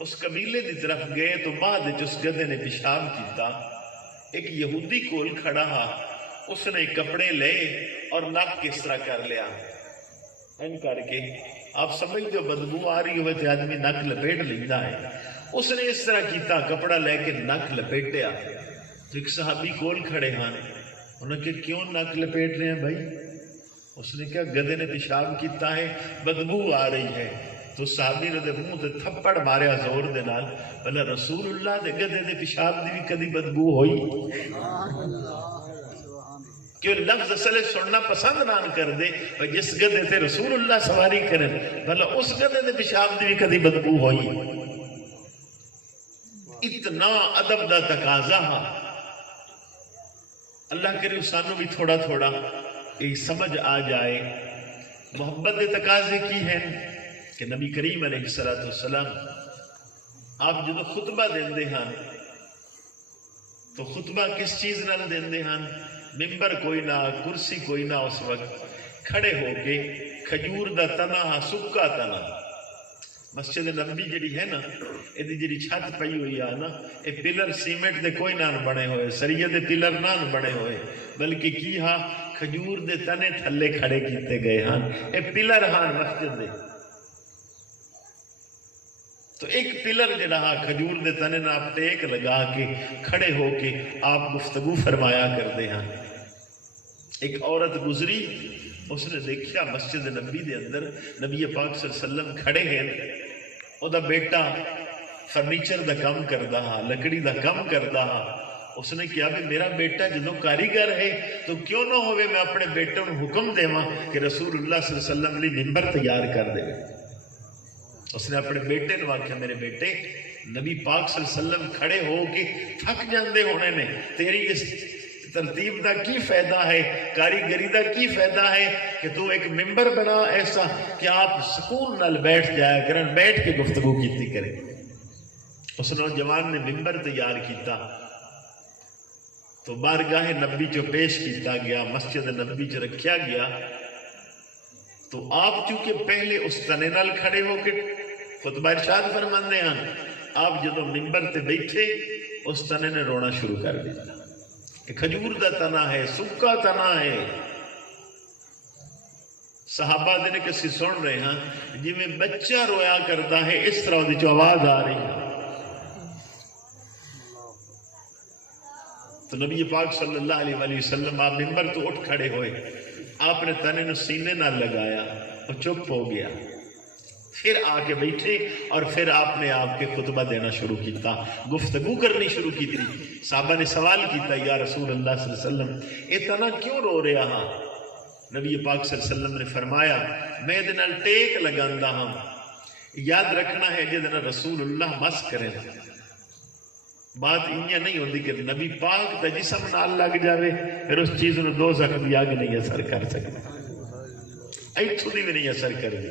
اس قبیلے کی طرف گئے تو بعد اس گدے نے پیشاب کیتا. ایک یہودی کول کھڑا ہا, اس نے کپڑے لے اور نک کس طرح کر لیا ان کر کے. آپ سمجھ جو بدبو آ رہی ہوئے تو آدمی نک لپیٹ لینا ہے. اس نے اس طرح کیتا, کپڑا لے کے نک لپیٹیا. تو ایک صحابی کول کھڑے ہاں, انہوں نے کہا کیوں نک لپیٹ رہے ہیں بھائی؟ اس نے کہا گدے نے پیشاب کیتا ہے, بدبو آ رہی ہے. تو صحابی نے دے منہ تے تھپڑ ماریا زور دے نال, بھلا رسول اللہ دے گدے دے پیشاب دی بھی کدی بدبو ہوئی؟ کہ لفظ اصلے سننا پسند نہ کر دے, جس گدے تے رسول اللہ سواری کریں, بھلا اس گدے دے پیشاب دی بھی کدی بدبو ہوئی؟ اتنا ادب دا تقاضا ہا. اللہ کرے سانو بھی تھوڑا تھوڑا یہ سمجھ آ جائے. محبت دے تقاضے کی ہیں کہ نبی کریم علیہ السلام آپ جدو خطبہ دیندے ہیں تو خطبہ کس چیز نال دیندے ہیں؟ ممبر کوئی نہ, کرسی کوئی نہ, اس وقت کھڑے ہو کے کھجور دا تنا, سکا تنا. مسجد نبی جڑی ہے نا, یہ جڑی چھت پئی ہوئی ہے نا, یہ پلر سیمنٹ دے کوئی نہ بنے ہوئے, سریے دے پلر نہ بنے ہوئے, بلکہ کی ہاں کھجور دے تنے تھلے کھڑے کیتے گئے ہاں. یہ پلر ہاں مسجد دے. تو ایک پلر جڑا ہاں کھجور دے تنے نہ آپ ٹیک لگا کے کھڑے ہو کے آپ گفتگو فرمایا کرتے ہیں. ایک عورت گزری, اس نے دیکھا مسجد نبی دے اندر نبی پاک صلی اللہ علیہ وسلم کھڑے ہیں, او دا بیٹا فرنیچر دا کم کردا ہا, لکڑی دا کم کردا ہا. اس نے کہا بھی میرا بیٹا جدو کاریگر ہے تو کیوں نہ ہوئے میں اپنے بیٹے کو حکم دیواں کہ رسول اللہ صلی اللہ علیہ وسلم لی ممبر تیار کر دے. اس نے اپنے بیٹے نے آخیا میرے بیٹے نبی پاک صلی اللہ علیہ وسلم کھڑے ہو کے تھک جاندے ہونے نے, تیری اس ترتیب دا کی فائدہ ہے, کاریگری دا کی فائدہ ہے کہ تو ایک ممبر بنا ایسا کہ آپ سکون نال بیٹھ جایا کرن, بیٹھ کے گفتگو کیتی کریں. اس نوجوان نے ممبر تیار کیتا تو بارگاہ نبی جو پیش کیتا گیا, مسجد نبی جو رکھیا گیا. تو آپ چونکہ پہلے اس تنے نال کھڑے ہو کے خطبہ ارشاد فرماندے ہیں, آپ جدو ممبر تے بیٹھے اس تنے نے رونا شروع کر دیتا. کھجور دا تنا ہے, سکا تنا ہے. صحابہ دے نے کسی سن رہے ہیں جی میں بچہ رویا کرتا ہے اس طرح دی جو آواز آ رہی ہے. تو نبی پاک صلی اللہ علیہ وآلہ وسلم آپ ممبر تو اٹھ کھڑے ہوئے, آپ نے تنے نو سینے نہ لگایا, وہ چپ ہو گیا. پھر آ کے بیٹھے اور پھر آپ نے آپ کے خطبہ دینا شروع کیتا, گفتگو کرنی شروع کی تھی. صحابہ نے سوال کیتا یا رسول اللہ صلی اللہ علیہ وسلم اے تنا کیوں رو رہا ہاں؟ نبی پاک صلی اللہ علیہ وسلم نے فرمایا میں دے نال ٹیک لگاندا ہاں, یاد رکھنا ہے جے دے رسول اللہ مس کریں. بات یہ نہیں ہوتی کہ نبی پاک دا جسم نال لگ جاوے پھر اس چیز نے دوزخ دی آگ نہیں اثر کر سکتا, ایتھوں دی بھی نہیں اثر کر دی.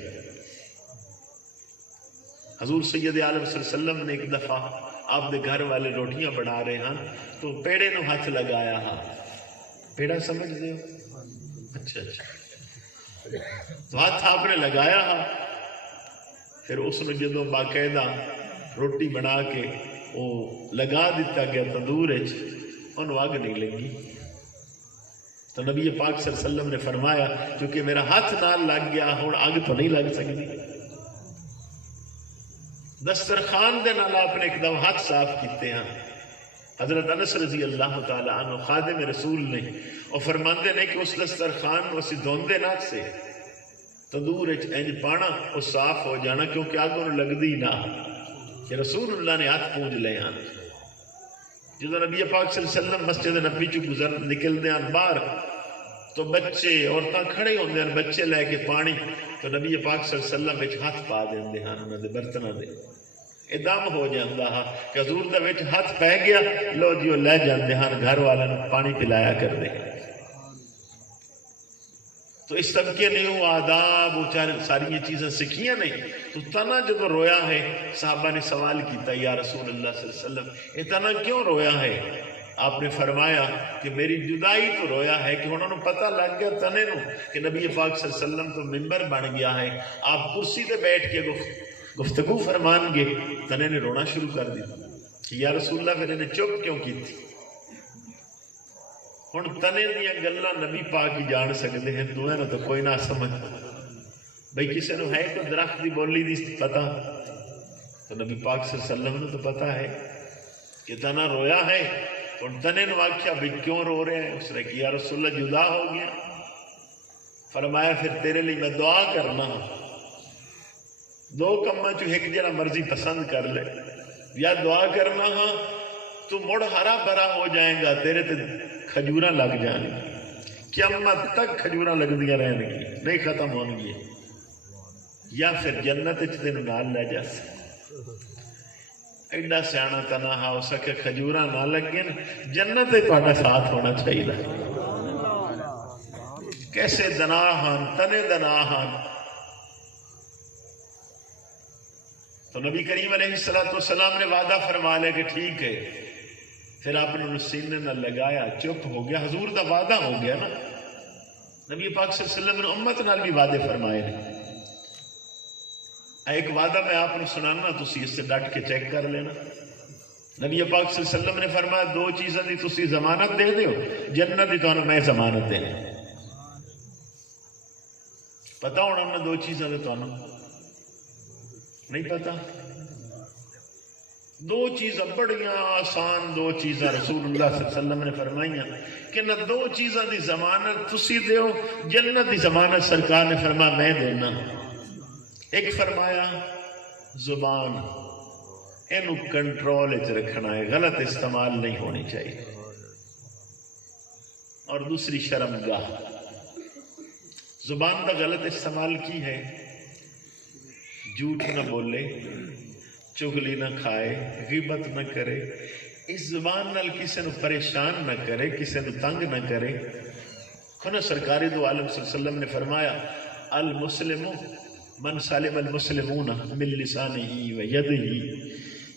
حضور سید عالم صلی اللہ علیہ وسلم نے ایک دفعہ آپ دے گھر والے روٹیاں بنا رہے ہیں تو پیڑے نو ہاتھ لگایا ہاں. پیڑا سمجھ دے ہو؟ اچھا تو ہاتھ آپ نے لگایا ہاں. پھر اس نے جدو باقاعدہ روٹی بنا کے وہ لگا دیتا گیا تندور, انہوں آگ نہیں لگی. تو نبی پاک صلی اللہ علیہ وسلم نے فرمایا کیونکہ میرا ہاتھ نال لگ گیا ہوں آگ تو نہیں لگ سکتی. دسترخوان دے نال آپ نے ایک دم ہاتھ صاف کیتے ہیں. حضرت انس رضی اللہ تعالیٰ عنہ خادم رسول نے اور فرماندے نے کہ اس دسترخوان اسی دھوندے نہ سے تندور انج پانا وہ صاف ہو جانا کیونکہ آگ انہوں لگدی نہ کہ رسول اللہ نے ہاتھ پونج لے آن. جدو نبی پاک صلی اللہ علیہ وسلم مسجد نبی چو گزر نکل دے آن باہر تو بچے عورتاں کھڑے ہوندے ہیں بچے لے کے پانی, تو نبی پاک صلی اللہ علیہ وسلم وچ ہاتھ پا دیندے ہیں انہاں دے برتناں دے. ادام ہو جاندا ہا کہ حضور دے وچ ہاتھ پہ گیا, لو جی لے جاندے ہیں گھر والوں پانی پلایا کر دے. تو اس طبقے نے وہ آداب وہ ساری یہ چیزیں سکھیاں نہیں. تو تنا جب رویا ہے صحابہ نے سوال کیتا یا رسول اللہ صلی اللہ علیہ وسلم یہ تنا کیوں رویا ہے؟ آپ نے فرمایا کہ میری جدائی تو رویا ہے کہ انہوں نے پتہ لگ گیا تنے نو کہ نبی پاک صلی اللہ علیہ وسلم تو ممبر بن گیا ہے, آپ کرسی تے بیٹھ کے گفتگو فرمان گے تنے نے رونا شروع کر دیا کہ یا رسول اللہ پھر انہیں چپ کیوں کی تھی؟ ہن تنے دیا گلاں نبی پاک ہی جان سکتے ہیں، دوئے نہ تو کوئی نہ سمجھ بھئی کسی نے ہے تو درخت دی بولی دی پتا، تو نبی پاک صلی اللہ علیہ وسلم نے تو پتا ہے کہ تنا رویا ہے، تو تنے نے آکھیا بھی کیوں رو رہے ہیں؟ اس نے کہا یا رسول اللہ جدا ہو گیا، فرمایا پھر تیرے لیے میں دعا کرنا دو کماں چو ایک جرا مرضی پسند کر لے، یا دعا کرنا ہاں تو مڑ ہرا بھرا ہو جائے گا، تیرے تے کھجوراں لگ جانے قیامت تک کھجوراں لگ دیا رہنے گی نہیں ختم ہون گی، یا پھر جنت تینوں نال لے جا ایڈا سیانا تنا ہو سکے کھجوراں نہ لگے جنت تہاڈا ساتھ ہونا چاہیے۔ کیسے دناہن تنے دناہن، تو نبی کریم علیہ السلام نے وعدہ فرما لیا کہ ٹھیک ہے، پھر آپ نے سینے نہ لگایا، چپ ہو گیا، حضور دا وعدہ ہو گیا نا۔ نبی پاک صلی اللہ علیہ وسلم نے امت نال بھی وعدے فرمائے ہیں، ایک وعدہ میں آپ نے سنانا، تسی اس سے ڈٹ کے چیک کر لینا۔ نبی پاک صلی اللہ علیہ وسلم نے فرمایا دو چیزاں دی تسی ضمانت دے دیو، جنت دی تو میں ضمانت دینا۔ پتا ہونا انہوں نے دو چیزاں دے تو نہیں پتا؟ دو چیزاں بڑیاں آسان، دو چیزاں رسول اللہ صلی اللہ علیہ وسلم نے فرمائیاں کہ نہ دو چیزاں دی ضمانت تسی دیو، جنت دی ضمانت سرکار نے فرمایا میں دینا۔ ایک فرمایا زبان، اینو کنٹرول اچ رکھنا ہے، غلط استعمال نہیں ہونی چاہیے، اور دوسری شرمگاہ، زبان دا غلط استعمال کی ہے، جھوٹ نہ بولے، چغلی نہ کھائے، غیبت نہ کرے، اس زبان نال کسی نو پریشان نہ کرے، کسی نو تنگ نہ کرے۔ کھنا سرکار دو عالم صلی اللہ علیہ وسلم نے فرمایا المسلم من سالم المسلمون من لسانہ و یدہ،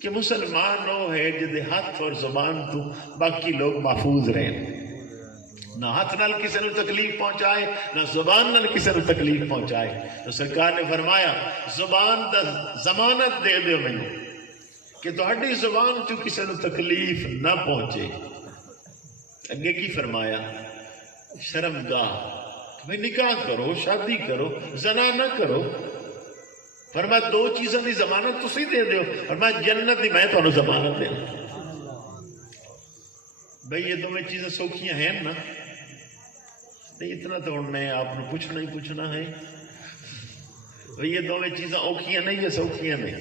کہ مسلمان وہ ہے جدے ہاتھ اور زبان تو باقی لوگ محفوظ رہیں، نہ ہاتھ نال کسی نے تکلیف پہنچائے، نہ زبان نال کسی نے تکلیف پہنچائے۔ تو سرکار نے فرمایا زبان دا ضمانت دے دیو میں کہ تہاڈی زبان تو کسی نے تکلیف نہ پہنچے۔ اگے کی فرمایا شرمگاہ، بھئی نکاح کرو، شادی کرو، زنا نہ کرو، فرمایا دو چیزاں دی ضمانت تسی دے دیو، فرمایا جنت دی میں تانوں ضمانت دے۔ بھئی یہ دونوں چیزیں سوکھیاں ہیں نا؟ نہیں اتنا تو میں آپ نے پوچھنا ہی پوچھنا ہے، بھئی یہ دونوں چیزیں اوکھیاں نہیں یا سوکھیاں نہیں؟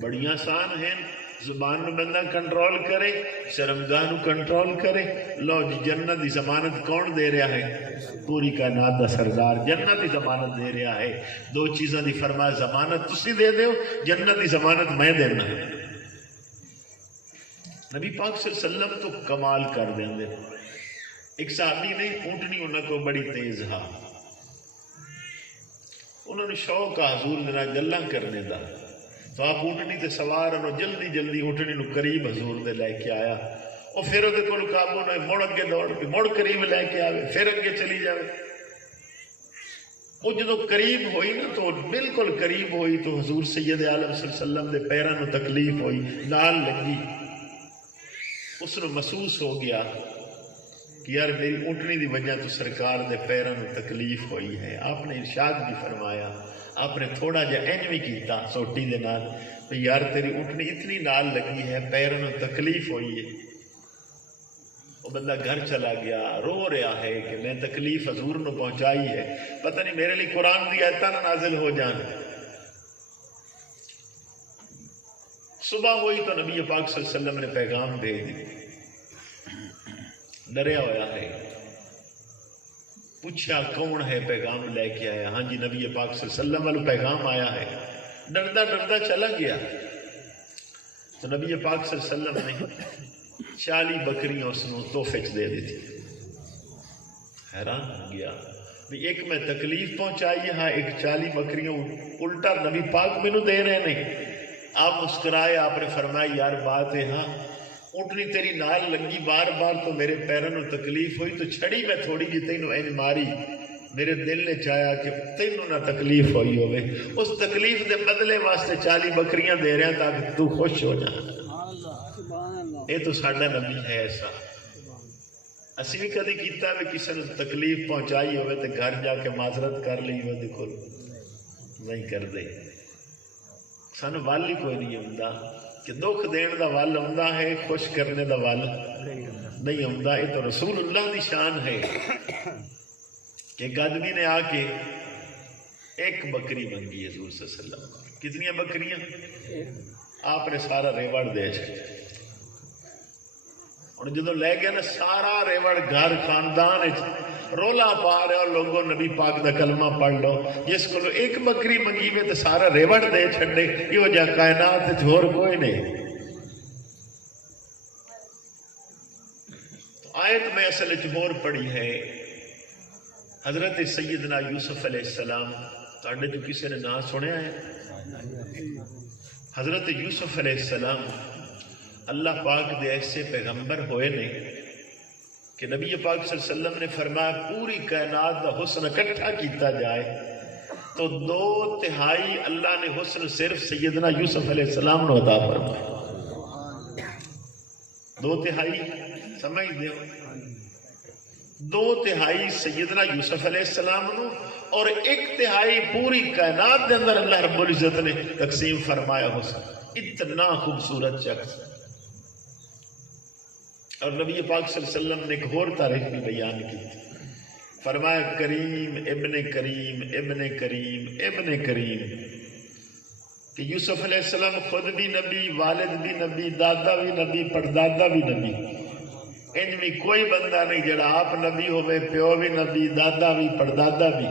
بڑی آسان ہیں، زبان نو بندہ کنٹرول کرے، شرمگاہ نو کنٹرول کرے، لو جی جنت دی ضمانت کون دے رہا ہے؟ پوری کائنات دا سردار جنت دی ضمانت دے رہا ہے۔ دو چیزاں دی فرمایا ضمانت تسی دے دیو، جنت دی ضمانت میں دینا ہے۔ نبی پاک صلی اللہ علیہ وسلم تو کمال کر دیں دے، ایک صحابی نے اونٹنی انہوں کو بڑی تیز ہا، انہوں نے شوق حضور نے گلاں کرنے دا، تو آپ اونٹنی تے سوار انہوں جلدی جلدی اونٹنی نو قریب حضور دے لے کے آیا، اور پھر وہ کو قابو نہ مڑ اگے دوڑ کے مڑ قریب لے کے آوے، پھر اگے چلی جاوے۔ وہ جدو قریب ہوئی نا تو بالکل قریب ہوئی تو حضور سید عالم صلی اللہ علیہ وسلم دے پیراں نو تکلیف ہوئی، لال لگی، اس نے محسوس ہو گیا کہ یار میری اونٹنی دی وجہ تو سرکار دے پیراں نو تکلیف ہوئی ہے۔ آپ نے ارشاد بھی فرمایا، آپ نے تھوڑا جا اینویں کیتا سوٹی دے نال، تو یار تیری اونٹنی اتنی نال لگی ہے، پیراں نو تکلیف ہوئی ہے۔ وہ بندہ گھر چلا گیا، رو رہا ہے کہ میں تکلیف حضور نو پہنچائی ہے، پتہ نہیں میرے لیے قرآن دی آیتاں نہ نازل ہو جان۔ صبح ہوئی تو نبی پاک صلی اللہ علیہ وسلم نے پیغام بھیج دی، ڈریا ہوا ہے، پوچھا کون ہے پیغام لے کے آیا؟ ہاں جی نبی پاک صلی اللہ علیہ وسلم والوں پیغام آیا ہے۔ ڈردا ڈردا چلا گیا تو نبی پاک صلی اللہ علیہ وسلم نے 40 بکریاں اس نے تحفے دے دی تھی۔ حیران ہو گیا بھی ایک میں تکلیف پہنچائی ہاں، ایک 40 بکریاں الٹا نبی پاک مینوں دے رہے نہیں۔ آپ مسکرائے، آپ نے فرمایا یار بات ہے ہاں، اونٹنی تیری نال لگی، بار بار تو میرے پیروں نو تکلیف ہوئی تو چھڑی میں تھوڑی جی تینوں این ماری، میرے دل نے چاہیا کہ تینوں نہ تکلیف ہوئی ہوئے، اس تکلیف دے بدلے واسطے 40 بکریاں دے رہے ہیں تاکہ تو خوش ہو جا۔ یہ تو ساڈا نبی ہے ایسا۔ اسی بھی کدی کیتا بھی کسی نے تکلیف پہنچائی ہوئے تو گھر جا کے معذرت کر لی ہوئے؟ دیکھو نہیں کر دے۔ سانو ول ہی کوئی نہیں ہوندا کہ دکھ دین دا ول ہوندا ہے، خوش کرنے دا ول نہیں ہوندا۔ یہ تو رسول اللہ دی شان ہے کہ ایک آدمی نے آ کے ایک بکری منگی حضور صلی اللہ علیہ وسلم۔ کتنی بکریاں؟ آپ نے سارا ریوڑ دے چھڑیا۔ اور جدو لے گیا نا سارا ریوڑ گھر خاندان رولا پا رہے اور لوگوں نبی پاک دا کلمہ پڑھ لو، جس کو ایک بکری منگی میں تو سارا ریوڑ دے چھڑے، یہ وجہ کائنات جھور کوئی نہیں۔ تو آیت میں اصل جھور پڑی ہے حضرت سیدنا یوسف علیہ السلام۔ تاڑے جو کسی نے نام سنیا ہے؟ حضرت یوسف علیہ السلام اللہ پاک دے ایسے پیغمبر ہوئے نے کہ نبی پاک صلی اللہ علیہ وسلم نے فرمایا پوری کائنات دا حسن اکٹھا کیتا جائے تو 2/3 اللہ نے حسن صرف سیدنا یوسف علیہ السلام نے عطا فرمایا۔ 2/3 سمجھ دیو، 2/3 سیدنا یوسف علیہ السلام نو اور 1/3 پوری کائنات دے اندر اللہ رب العزت نے تقسیم فرمایا حسن۔ اتنا خوبصورت شخص۔ اور نبی پاک صلی اللہ علیہ وسلم نے ایک اور تعریف بھی بیان کی، فرمایا کریم ابن کریم ابن کریم ابن کریم، کہ یوسف علیہ السلام خود بھی نبی، والد بھی نبی، دادا بھی نبی، پردادا بھی نبی۔ انج میں کوئی بندہ نہیں جڑا آپ نبی ہوئے، پیو بھی نبی، دادا بھی، پردادا بھی۔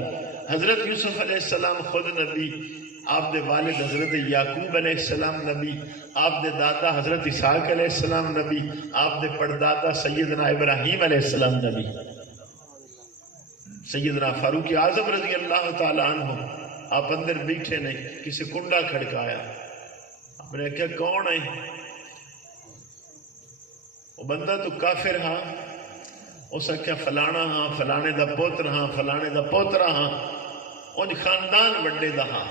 حضرت یوسف علیہ السلام خود نبی، آپ دے والد حضرت یعقوب علیہ السلام نبی، آپ دے دادا حضرت اسحاق علیہ السلام نبی، آپ دے پردادا سیدنا ابراہیم علیہ السلام نبی۔ سیدنا فاروق اعظم رضی اللہ تعالی عنہ آپ اندر بیٹھے نے، کسی کنڈا کھڑکایا، آپ نے کہا کون ہے؟ وہ بندہ تو کافر ہاں، اس نے کہا فلانا ہاں، فلانے دا پوتر ہاں، فلانے دا پوترا ہاں، ان خاندان وڈے دا ہاں۔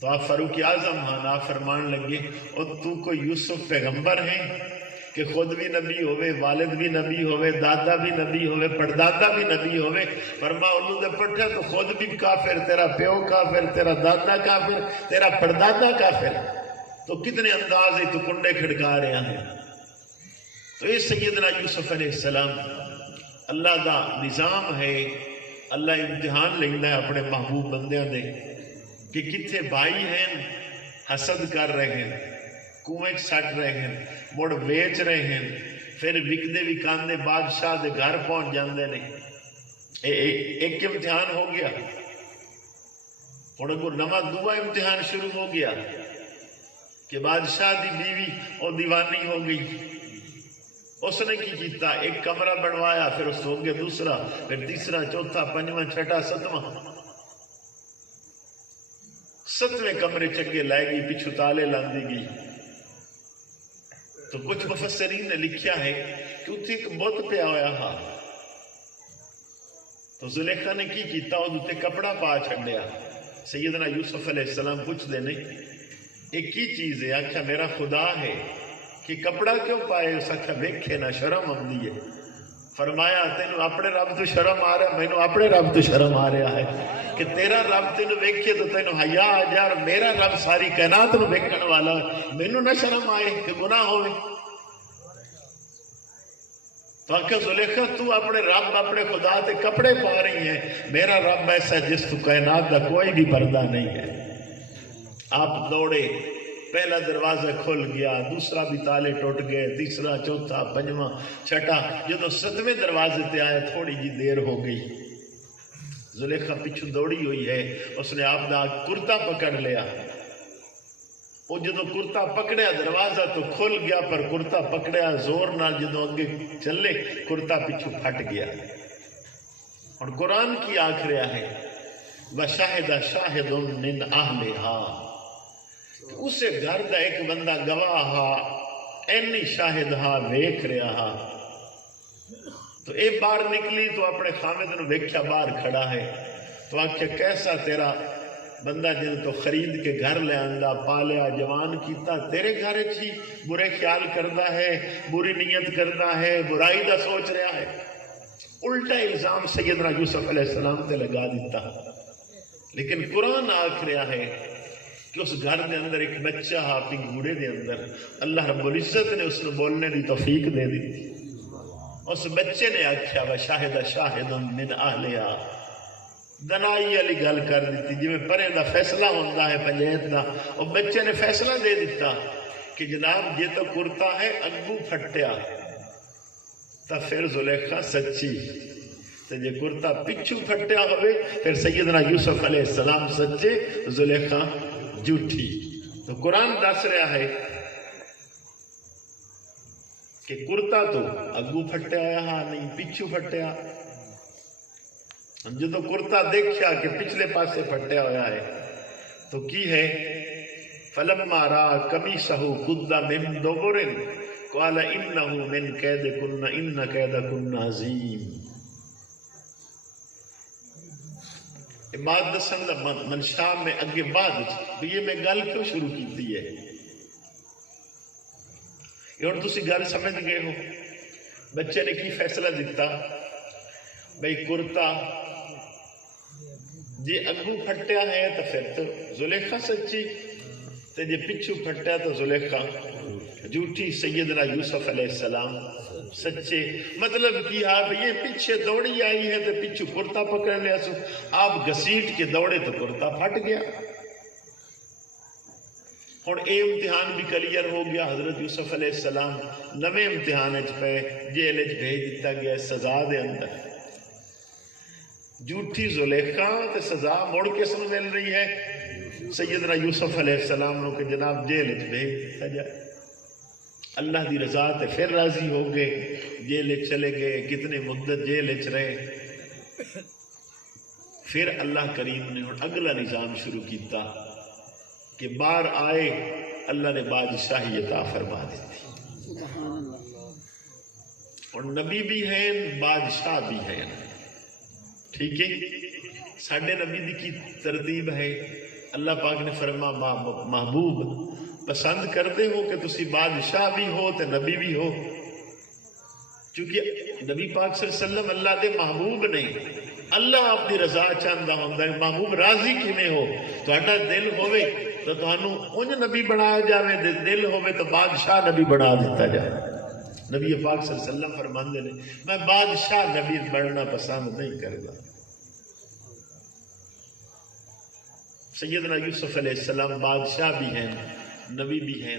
تو آپ فاروق اعظم ہاں نا فرمان لگے، اور تو کو یوسف پیغمبر ہیں کہ خود بھی نبی ہوئے، والد بھی نبی ہوئے، دادا بھی نبی ہوئے، پردادا بھی نبی ہوئے۔ فرما اللہ دے پٹھے تو خود بھی کافر، تیرا پیو کافر، تیرا دادا کافر، تیرا پردادا کافر، تو کتنے انداز ہی تو کنڈے کھڑکا رہے ہیں۔ تو یہ سیدنا یوسف علیہ السلام اللہ دا نظام ہے، اللہ امتحان لینا ہے اپنے محبوب بندیاں دے کہ کتنے بھائی ہیں حسد کر رہے ہیں، کنویں سٹ رہے ہیں، مڑ بیچ رہے ہیں، پھر وکدے وکاندے بادشاہ دے گھر پہنچ جاندے نے۔ ایک امتحان ہو گیا، اور نواں دعا امتحان شروع ہو گیا کہ بادشاہ دی بیوی اور دیوانی ہو گئی۔ اس نے کی کیتا؟ ایک کمرہ بنوایا، پھر اس ہو گیا دوسرا، پھر تیسرا، چوتھا، پنجواں، چھٹا، ستواں۔ 7ویں کمرے چگے لائے گی، پچھو تالے لاندی گئی۔ تو کچھ مفسرین نے لکھیا ہے کہ اتنے ایک بت پیا ہوا ہا، تو زلیخا نے کی کیتا؟ وہ اتنے کپڑا پا چھڑیا۔ سیدنا یوسف علیہ السلام پوچھ دے نہیں ایک کی چیز ہے؟ آکھا میرا خدا ہے کہ کپڑا کیوں پائے؟ اس آکھا ویکھے نہ شرم آمدی ہے۔ فرمایا تینوں اپنے رب تو شرم آ رہا ہے، مینوں اپنے رب تو شرم آ رہا ہے کہ تیرا رب تینوں ویکھے تو تینوں حیا آ جا، اور میرا رب ساری کائنات نو ویکھن والا، مینوں نہ شرم آئے کہ گناہ ہوئے۔ تو آکھا زلیخا تو اپنے رب اپنے خدا تے کپڑے پا رہی ہیں، میرا رب ایسا جس تو کائنات دا کوئی بھی پردہ نہیں ہے۔ آپ دوڑے، پہلا دروازہ کھل گیا، دوسرا بھی تالے ٹوٹ گئے، تیسرا، چوتھا، پنجواں، چھٹا۔ جدو 7ویں دروازے تے آئے تھوڑی جی دیر ہو گئی، زلیخا پیچھو دوڑی ہوئی ہے، اس نے آپ دا کرتا پکڑ لیا۔ وہ جدو کرتا پکڑیا دروازہ تو کھل گیا، پر کرتا پکڑیا زور نال، جدو اگے چلے کرتا پیچھو پھٹ گیا۔ اور قرآن کی آکھ رہا ہے وَشَاهِدَ شَاهِدٌ مِّنْ أَهْلِهَا، اسے گھر دا ایک بندہ گواہ ہا، اینی شاہد ہا، ویکھ رہا ہا۔ تو ایک بار نکلی تو اپنے خامد نے ویکھیا باہر کھڑا ہے، تو آخیا کیسا تیرا بندہ جن تو خرید کے گھر لے آندا، پالیا، جوان کیتا، تیرے گھر ہی برے خیال کردا ہے، بری نیت کردا ہے، برائی دا سوچ رہا ہے۔ الٹا الزام سیدنا یوسف علیہ السلام تے لگا دیتا۔ لیکن قرآن آکھ رہا ہے کہ اس گھر دے اندر ایک بچہ ہا پنگوڑے دے اندر، اللہ رب العزت نے اس نے بولنے دی توفیق دے دی۔ اس بچے نے آکھیا وشاہد شاہد من اہلہا، دنائی علی گل کر دیتی، جی میں پرے دا فیصلہ ہوندہ ہے پنجیت دا، اور بچے نے فیصلہ دے دیتا کہ جناب یہ تو کرتا ہے اگو پھٹیا تا پھر زلیخا سچی، تو جے کرتا پچھو پھٹیا ہوئے پھر سیدنا یوسف علیہ السلام سچے، زلیخا جھوٹی۔ تو قرآن دس رہا ہے کہ کرتا تو اگو پھٹیا ہاں نہیں پچھو پھٹیا، جدو کرتا دیکھیا کہ پچھلے پاسے پھٹیا ہوا ہے تو کی ہے فلما را قمیصہ قد من دبر قال انہ من کیدکن ان کیدکن عظیم۔ بات دسن دا منشا میں اگے بعد یہ میں گل کیوں شروع کی ہے، یہ اور تسی گل سمجھ گئے ہو۔ بچے نے کی فیصلہ دیتا بھئی کرتا جی اگو پھٹیا ہے تو پھر تو زلیخا سچی، تو جی پچھو پھٹیا تو زلیخا جھوٹی۔ سیدنا یوسف علیہ السلام سچے۔ مطلب کی آپ یہ پیچھے دوڑی آئی ہے تو پیچھو کرتا پکڑ لیا سو، آپ گھسیٹ کے دوڑے تو کرتا پھٹ گیا۔ اور اے امتحان بھی کلیئر ہو گیا، حضرت یوسف علیہ السلام نویں امتحان پہ جیل بھیج دیتا گیا سزا دے اندر۔ جھوٹی زلیخا تے سزا مڑ کے سن مل رہی ہے سیدنا یوسف علیہ السلام نے کہ جناب جیل بھیج دیتا جائے۔ اللہ دی رضا تے پھر راضی ہو گئے، جیل چلے گئے، کتنے مدت جیل رہے۔ پھر اللہ کریم نے اگلا نظام شروع کیتا کہ بار آئے، اللہ نے بادشاہی عطا فرما دیتی، اور نبی بھی ہیں بادشاہ بھی ہیں۔ ٹھیک ہے، ساڈے نبی دی کی ترتیب ہے، اللہ پاک نے فرما محبوب پسند کرتے ہو کہ تسی بادشاہ بھی ہو تے نبی بھی ہو، چونکہ نبی پاک صلی اللہ علیہ وسلم اللہ دے محبوب نہیں، اللہ اپنی رضا چاہتا ہوں۔ محبوب راضی کیویں ہو، تہاڈا دل ہوئے تو تہانوں انج نبی بنایا جاوے، دل ہوئے تو بادشاہ نبی بنا دیتا جائے۔ نبی پاک صلی اللہ علیہ وسلم فرماندے نے میں بادشاہ نبی بننا پسند نہیں کرتا۔ سیدنا یوسف علیہ السلام بادشاہ بھی ہیں، نبی بھی ہیں۔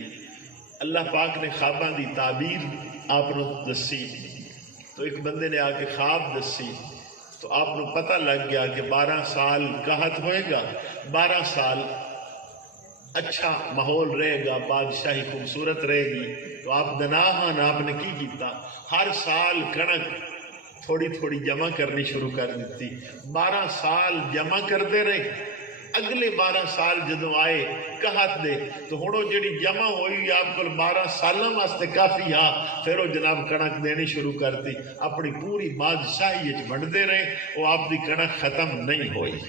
اللہ پاک نے خواباں دی تعبیر آپ نے دسی، تو ایک بندے نے آ کے خواب دسی تو آپ نے پتہ لگ گیا کہ 12 سال قحط ہوئے گا، 12 سال اچھا ماحول رہے گا، بادشاہی خوبصورت رہے گی۔ تو آپ دناہاں آپ نے کی کیتا، ہر سال کنک تھوڑی تھوڑی جمع کرنی شروع کر دیتی، 12 سال جمع کرتے رہے۔ اگلے 12 سال جدو آئے قحط دے تو ہنو جڑی جمع ہوئی آپ کو 12 سالوں واسطے کافی ہا، پھر وہ جناب کنک دینی شروع کرتی، اپنی پوری بادشاہی بنتے رہے، وہ آپ دی کنک ختم نہیں ہوئی۔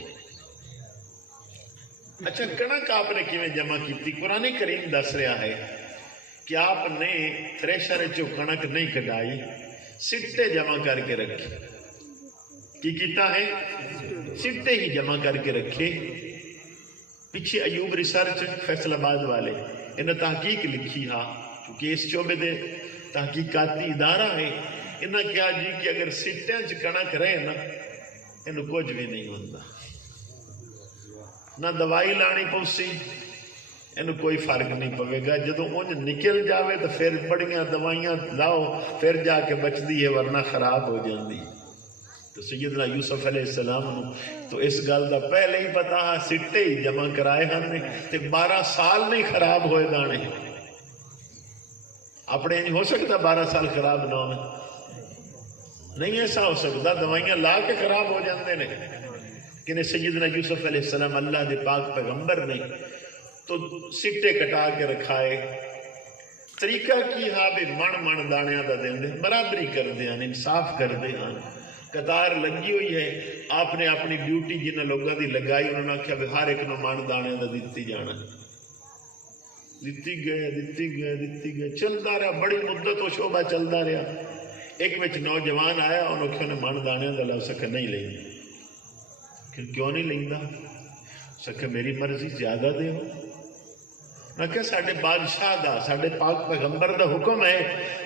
اچھا کنک آپ نے کیویں جمع کی؟ قرآن کریم دس رہا ہے کہ آپ نے تھریشر چو کنک نہیں کٹائی، سٹے جمع کر کے رکھے۔ کی کیتا ہے؟ سٹے ہی جمع کر کے رکھے۔ پیچھے ایوب ریسرچ فیصل آباد والے انہیں تحقیق لکھی ہا، کیونکہ اس شعبے دے تحقیقاتی ادارہ ہے، انہیں کیا جی کہ اگر سٹیاں چ کنک رہے نا انہوں کچھ بھی نہیں ہوتا، نہ دوائی لانی پوسی، انہوں کوئی فرق نہیں پوے گا۔ جدو انج نکل جاوے تو پھر بڑیاں دوائیاں لاؤ پھر جا کے بچتی ہے، ورنہ خراب ہو جاندی۔ تو سیدنا یوسف علیہ السلام تو اس گل دا پہلے ہی پتا سٹے ہی جمع کرائے ہم نے، تے 12 سال نہیں خراب ہوئے دانے۔ اپنے نہیں ہو سکتا 12 سال خراب نہ ہونا، نہیں ایسا ہو سکتا، دوائیاں لا کے خراب ہو جاندے نے۔ کہ سیدنا یوسف علیہ السلام اللہ دے پاک پیغمبر نے تو سٹے کٹا کے رکھائے، طریقہ کی ہاں بھی من دانیاں دا دیندے برابری کردے ہیں انصاف کردے ہیں قطار لگی ہوئی ہے آپ نے اپنی ڈیوٹی جنہیں لوگوں دی لگائی انہوں نے کہا بھی ہر ایک نو من دانیاں دا دیتی جانا دیتی گئے چلتا رہا بڑی مدت وہ شعبہ چلتا رہا ایک وچ نوجوان آیا انہوں نے من دانیاں دا لو سکے نہیں لیں کیوں نہیں لیندا سکے میری مرضی زیادہ دے ہو میں کہ ساڈے بادشاہ دا ساڈے پاک پیغمبر دا حکم ہے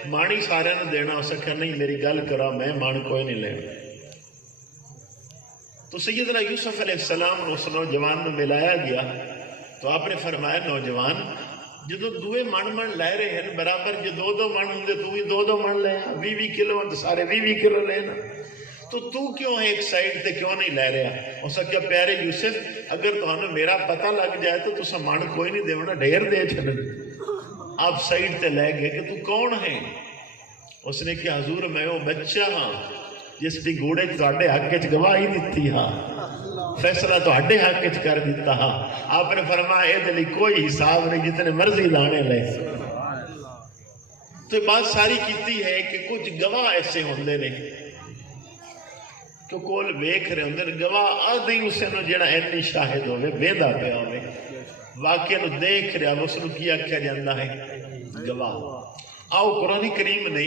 مانی سارے نے دینا ہو سکے نہیں میری گل کرا میں مان کوئی نہیں لینا تو سیدنا یوسف علیہ السلام نے اس نوجوان میں ملایا گیا تو آپ نے فرمایا نوجوان جدو دوے من لے رہے ہیں برابر جو دو من ہوں تو بھی دو من لے 20 کلو تو سارے 20 کلو لینا تو کیوں ایک سائڈ تے کیوں نہیں لے رہا اس کا کیا پیارے یوسف اگر تمہیں میرا پتہ لگ جائے تو تسا من کوئی نہیں دیونا ڈھیر دے چھڑ آپ سائڈ تے لے گئے کہ تو کون ہے اس نے کہا حضور میں وہ بچہ ہاں جس کی گوڑے تواڈے حق وچ گواہی دتی ہاں فیصلہ تواڈے حق وچ کر دیتا ہاں آپ نے فرمایا اے دے کوئی حساب نہیں جتنے مرضی لانے لے تو بات ساری کیتی ہے کہ کچھ گواہ ایسے ہوندے نے تو کول ویکھ رہے ہوں گواہ آدھی اسے نو جڑا اینی شاہد ہوئے ویدہ پہ ہوئے واقعہ نو دیکھ رہا اس نو کیا کیا جاندہ ہے گواہ آؤ قرآن کریم نے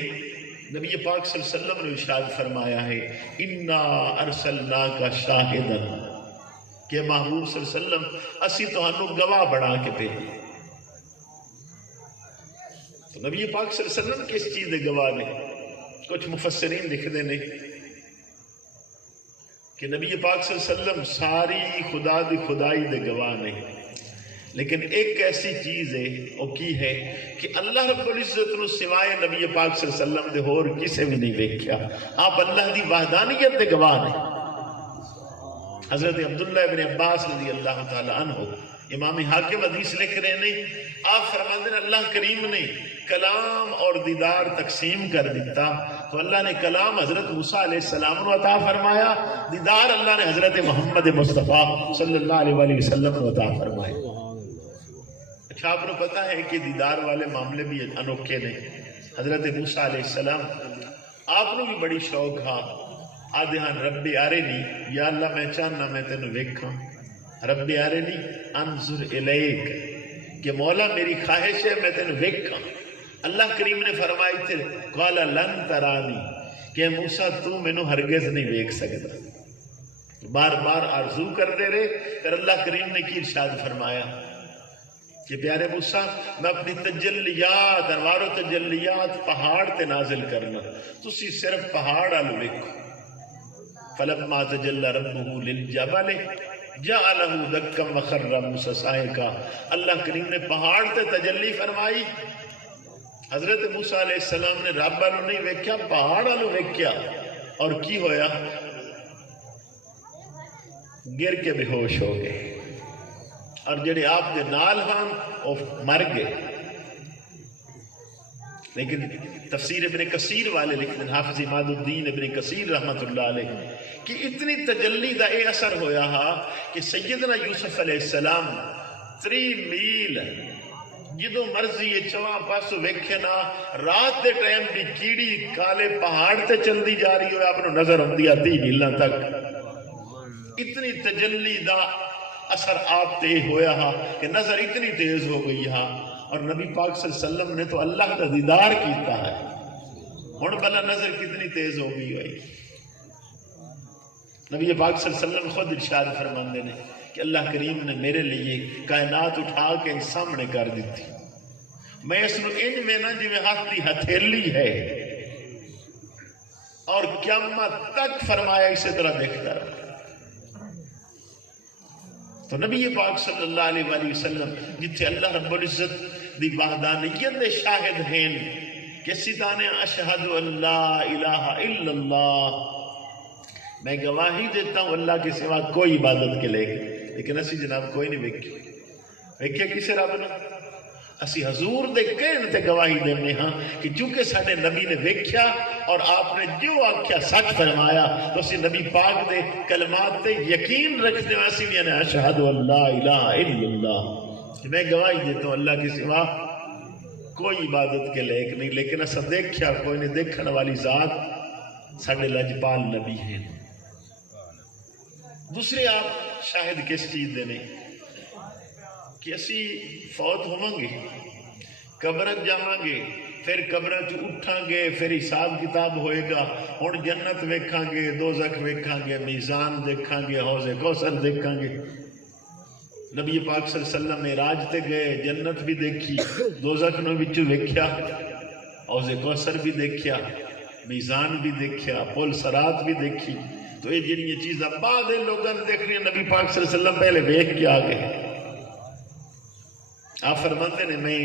نبی پاک صلی اللہ علیہ وسلم نے ارشاد فرمایا ہے اِنَّا أَرْسَلْنَاكَ شَاهِدًا کہ محبوب صلی اللہ علیہ وسلم اسی تو ہنو گواہ بڑھا کے بھیجے تو نبی پاک صلی اللہ علیہ وسلم کس چیز دے گواہ نے کچھ مفسرین لکھ دے نے کہ نبی پاک صلی اللہ علیہ وسلم ساری خدا دی خدائی دے گواہ نہیں لیکن ایک ایسی چیز ہے وہ کی ہے کہ اللہ رب العزت نو سوائے نبی پاک صلی اللہ علیہ وسلم دے اور کسے بھی نہیں دیکھیا آپ اللہ دی وحدانیت دے گواہ نہیں حضرت عبداللہ ابن عباس رضی اللہ تعالی عنہ امام حاکم حدیث لکھ رہے ہیں آپ فرماتے ہیں اللہ کریم نے کلام اور دیدار تقسیم کر دیتا تو اللہ نے کلام حضرت موسیٰ علیہ السلام کو عطا فرمایا دیدار اللہ نے حضرت محمد مصطفیٰ صلی اللہ علیہ وآلہ وسلم کو عطا فرمایا اچھا آپ کو پتا ہے کہ دیدار والے معاملے بھی انوکھے نے حضرت موسیٰ علیہ السلام آپ نے بھی بڑی شوق ہاں آدھان رب آرینی یا اللہ میں چاہنا میں تینوں ویکھاں رب آرینی انظر الیک کہ مولا میری خواہش ہے میں تینوں ویکھاں اللہ کریم نے فرمائی تھے قال لن ترانی کہ موسیٰ تو میں نو ہرگز نہیں ویکھ سکتا بار بار آرزو کرتے رہے پھر اللہ کریم نے کی ارشاد فرمایا کہ پیارے موسیٰ میں اپنی تجلیات انوار و تجلیات پہاڑ تے نازل کرنا تسی صرف پہاڑ آلو ویکھو فلما تجلی ربہ للجبل جعلہ دکم وخر موسیٰ صائقا اللہ کریم نے پہاڑ تے تجلی فرمائی حضرت موسیٰ علیہ السلام نے رب آلو نہیں ویکھیا پہاڑ آلو ویکھیا اور کی ہویا گر کے بے ہوش ہو گئے اور جڑے آپ دے نال ہاں وہ مر گئے لیکن تفسیر ابن کثیر والے لکھتے ہیں حافظ عماد الدین ابن کثیر رحمت اللہ علیہ کہ اتنی تجلی دا اے اثر ہویا ہا کہ سیدنا یوسف علیہ السلام 3 میل جدو مرضی یہ چواں پاسو ویکھے نا رات دے ٹائم بھی کیڑی کالے پہاڑ تے چل دی جا رہی ہو آپ نے نظر ہم دیا 3 میلوں تک اتنی تجلی دا اثر آپ تے ہویا ہا کہ نظر اتنی تیز ہو گئی ہا اور نبی پاک صلی اللہ علیہ وسلم نے تو اللہ کا دیدار کیتا ہے ہن بلا نظر کتنی تیز ہو گئی ہوئی نبی پاک صلی اللہ علیہ وسلم خود ارشاد فرماندے نے کہ اللہ کریم نے میرے لیے کائنات اٹھا کے ان سامنے کر دی تھی میں اس نو ان میں نہ جو ہاتھ دی ہتھیلی ہے اور قیامت تک فرمایا اسی طرح دیکھتا رہا تو نبی پاک صلی اللہ علیہ وآلہ وسلم جتھے اللہ رب العزت دی وحدانیت دے شاہد ہیں کہ سیدانے اشہد اللہ الہ الا اللہ میں گواہی دیتا ہوں اللہ کے سوا کوئی عبادت کے لے لیکن اسی جناب کوئی نہیں ویکھیا کسے رب نے اسی حضور دے کہن تے گواہی دینے ہاں کہ چونکہ ساڑھے نبی نے ویکھیا اور آپ نے جو آکھیا سچ فرمایا تو اسی نبی پاک دے کلمات تے یقین رکھنے واسی بھی انا اشہد اللہ الہ الا اللہ کہ میں گواہی دیتا ہوں اللہ کے سوا کوئی عبادت کے لائق نہیں، لیکن اسا دیکھیا کوئی نہیں، دیکھنے والی ذات ساڈے لجپال نبی ہیں۔ دوسرے آپ شاہد کس چیز دے نہیں کہ اسی فوت ہوواں گے، قبرت جاواں گے، پھر قبرت اٹھاں گے، پھر حساب کتاب ہوئے گا، ہن جنت ویکھاں گے، دوزخ ویکھاں گے، میزان دیکھاں گے، حوض کوثر دیکھاں گے۔ نبی پاک صلی اللہ علیہ وسلم معراج تے گئے، جنت بھی دیکھی، دوزخ نو وچ ویکھیا، حوض کوثر بھی دیکھیا، میزان بھی دیکھیا، پل صراط بھی دیکھی۔ تو یہ جنہیں چیزاں بعد لوگوں نے دیکھنی، نبی پاک صلی اللہ علیہ وسلم پہلے دیکھ کے آ گئے۔ آپ فرماتے نے میں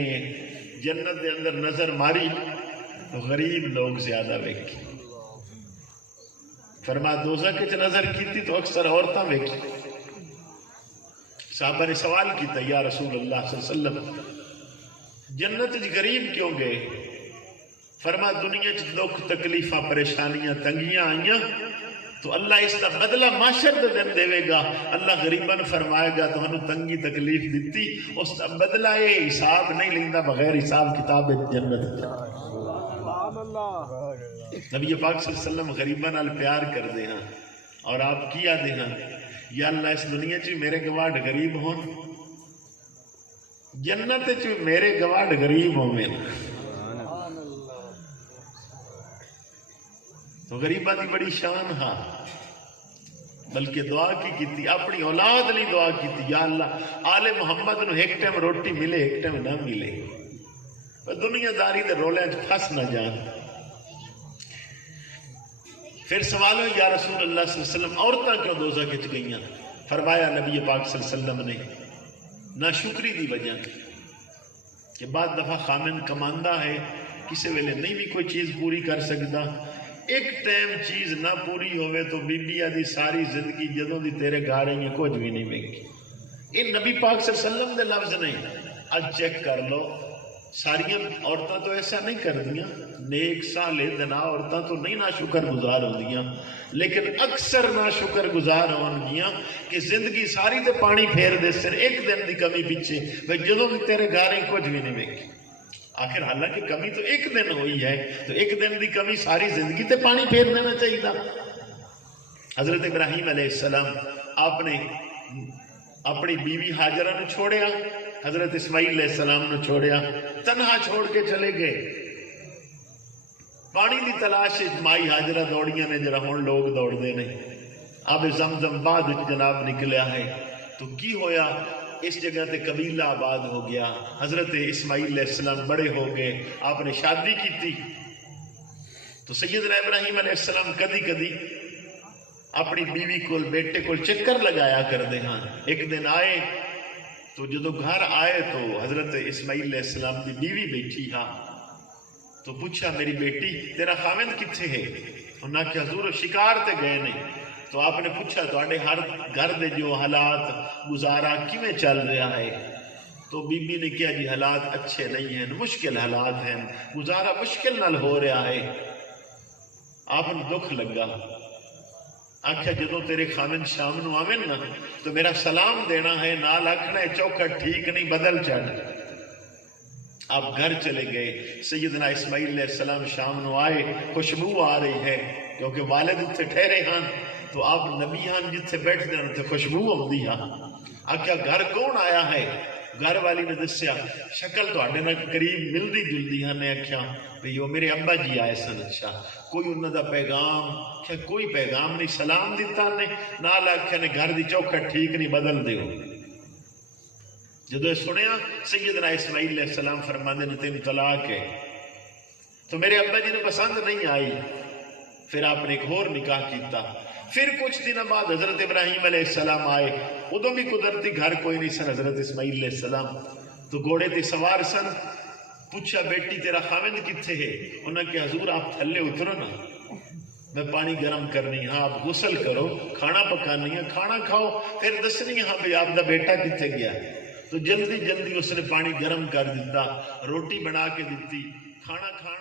جنت دے اندر نظر ماری تو غریب لوگ زیادہ ویکھی، فرما دوزخ وچ نظر کیتی تو اکثر عورتاں ویکھی۔ صحابہ نے سوال کیتا یا رسول اللہ صلی اللہ علیہ وسلم جنت وچ غریب کیوں گئے؟ فرما دنیا وچ دکھ تکلیفاں پریشانیاں تنگیاں آئیاں تو اللہ اس کا بدلہ معاشر دے دن دے گا۔ اللہ غریباً فرمائے گا تو انہوں تنگی تکلیف دیتی، اس کا بدلہ یہ حساب نہیں لیندہ بغیر حساب کتاب جنت۔ نبی پاک صلی اللہ علیہ وسلم غریباً نال پیار کر دے ہاں، اور آپ کیا دے ہاں یا اللہ اس دنیا چی میرے گواڑ غریب ہوں، جنت چی میرے گواڑ غریب ہوں میں۔ تو غریبہ دی بڑی شان ہاں، بلکہ دعا کی تھی اپنی اولاد لی دعا کی تھی، یا اللہ آل محمد نو ایک ٹائم روٹی ملے ایک ٹائم نہ ملے، دنیا داری دے رولے پھنس نہ جان۔ پھر سوال ہو یا رسول اللہ صلی اللہ علیہ وسلم عورتاں کیوں دوزخ وچ گئیاں؟ فرمایا نبی پاک صلی اللہ علیہ وسلم نے ناشکری دی وجہ کہ بعد دفعہ خامن کماندہ ہے، کسی ویلے نہیں بھی کوئی چیز پوری کر سکتا، ایک ٹائم چیز نہ پوری ہوئے تو بی بی آدھی ساری زندگی جدوں دی تیرے گھر رہی ہیں کچھ بھی نہیں ملگی۔ یہ نبی پاک صلی اللہ علیہ وسلم دے لفظ نہیں، آج چیک کر لو ساریاں عورتاں تو ایسا نہیں کر دیاں، نیک صالح دنا عورتاں تو نہیں ناشکر گزار ہو دیاں، لیکن اکثر ناشکر گزار ہون گیاں کہ زندگی ساری تے پانی پھیر دے سر ایک دن دی کمی پیچھے بھئی جدوں دی تیرے گھر رہی کچھ بھی نہیں ملگی۔ آخر حالانکہ کمی تو ایک دن ہوئی ہے، تو ایک دن دی کمی ساری زندگی تے پانی پھیر دینا چاہیے تھا۔ حضرت ابراہیم علیہ السلام آپ نے اپنی بیوی حاجرہ نو چھوڑیا، حضرت اسماعیل علیہ السلام نو چھوڑیا، تنہا چھوڑ کے چلے گئے، پانی دی تلاش مائی حاجرہ دوڑیاں نے جرا ہون لوگ دوڑ دے نہیں، اب زمزم بعد جناب نکلیا ہے، تو کی ہویا اس جگہ تے قبیلہ آباد ہو گیا، حضرت اسماعیل علیہ السلام بڑے ہو گئے، آپ نے شادی کی تھی، تو سیدنا ابراہیم علیہ السلام کدی کدی اپنی بیوی کو بیٹے کو چکر لگایا کر دے ہاں۔ ایک دن آئے تو جدو گھر آئے تو حضرت اسماعیل علیہ السلام کی بیوی بیٹھی ہاں، تو پوچھا میری بیٹی تیرا خاوند کتھے ہے؟ انہاں کہ حضور شکار تے گئے نہیں۔ تو آپ نے پوچھا تو آڑے ہر گھر دے جو حالات گزارا کیویں چل رہا ہے؟ تو بی بی نے کہا جی حالات اچھے نہیں ہیں، مشکل حالات ہیں، گزارا مشکل نال ہو رہا ہے۔ آپ نے دکھ لگا، آکھا جدو تیرے خامن شام نو آمن نا تو میرا سلام دینا ہے، نال آکھنا ہے چوکھٹ ٹھیک نہیں بدل چڑھ۔ آپ گھر چلے گئے، سیدنا اسماعیل علیہ السلام شام نو آئے، خوشبو آ رہی ہے کیونکہ والد اتھے ٹھہرے ہاں، تو آپ نبی ہاں جتھے بیٹھ دے اتھے خوشبو آمدی ہاں۔ آکھا گھر کون آیا ہے؟ گھر والی نے دسیا شکل تو آڈے نا قریب ملدی جلدی ہاں، نے آکھیا بھئی وہ میرے ابا جی آئے سن۔ اچھا کوئی انہوں دا پیغام؟ کیا کوئی پیغام نہیں، سلام دیتا نے نال آکھیا نے گھر دی چوکھٹ ٹھیک نہیں بدل دیو۔ جدو سنیا سیدنا اسماعیل علیہ السلام فرماندے نے تین طلاق ہے، تو میرے ابا جی نے پسند نہیں آئی، پھر آپ نے ایک اور نکاح کیتا۔ پھر کچھ دن بعد حضرت ابراہیم علیہ السلام آئے، ادھوں بھی قدرتی گھر کوئی نہیں سن حضرت اسماعیل علیہ السلام، تو گھوڑے تے سوار سن۔ پوچھا بیٹی تیرا خاوند کتھے ہے؟ انہوں نے کہ حضور آپ تھلے اترو نا، میں پانی گرم کرنی ہاں، آپ غسل کرو، کھانا پکانی ہے، کھانا کھاؤ، پھر دسنی ہاں بھئی آپ دا بیٹا کتھے گیا۔ تو جلدی جلدی اس نے پانی گرم کر دیتا، روٹی بنا کے دیتی، کھانا کھان